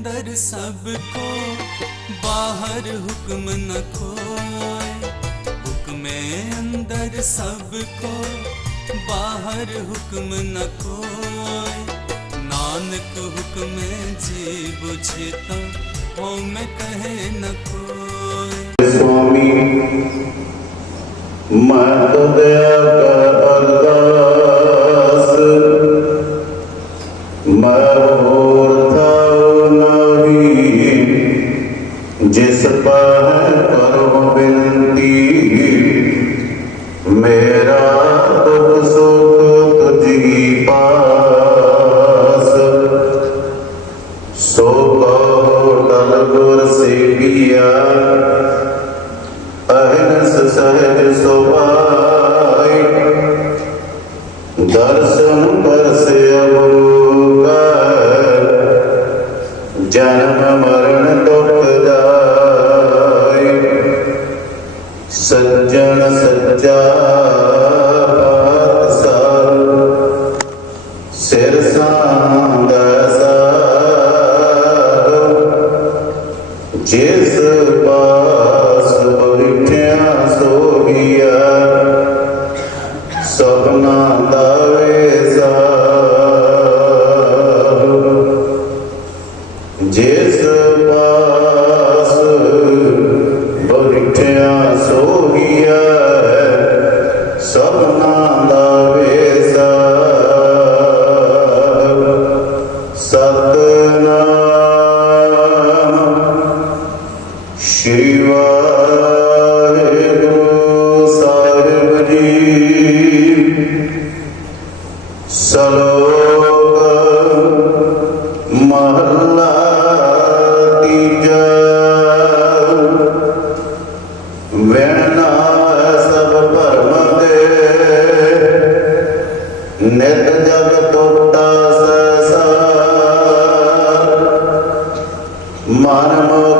अंदर सबको बाहर हुक्म न खोए हुक्म अंदर सबको बाहर हुक्म न खोए नानक हुक्म जी बुझता हो मैं कहे न कोई स्वामी मत दया ਦਰਸ਼ਨ ਪਰਸਿਆ ਗੁਰੂ ਕਾ ਜਨਮ ਮਰਨ ਦੁਖ ਦਾਈ ਸੱਜਣ ਸੱਚਾ is the one. ਨਿਤ ਜਗ ਮਨ ਮੁਖ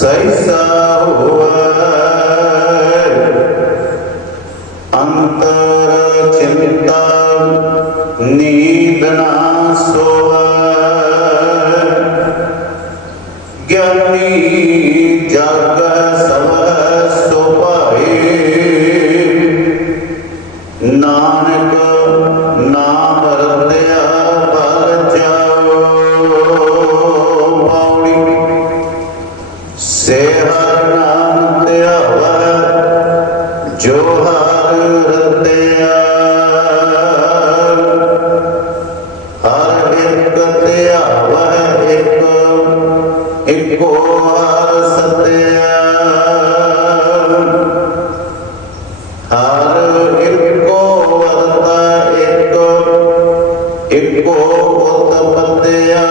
ਸੈਸਾ ਹੋਵੈ ਅੰਤਰ ਚਿੰਤਾ ਨੀਂਦ ਨਾ ਸੋਵੈ ਇੱਕ ਧਿਆਵੈ ਇੱਕ ਇੱਕੋ ਸਤਿਆ ਹਰ ਇੱਕੋ ਵਰਤਾ ਇੱਕ ਇੱਕੋ ਉਤਪਤਿਆ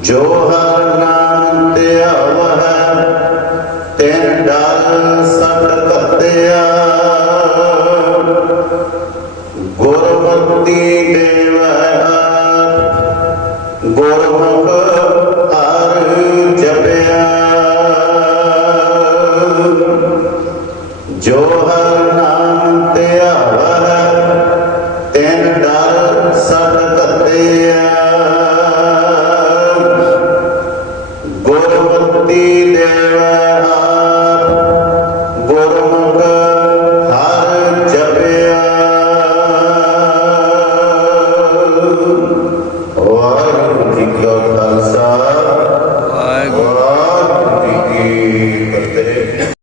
ਜੋ ਹਰ ਨਾਮ ਧਿਆਵੈ ਤਿਨ ਡਰ ਸਟ ਜੋ ਹਰ ਨਾਮ ਧਿਆਵੈ ਤਿਨ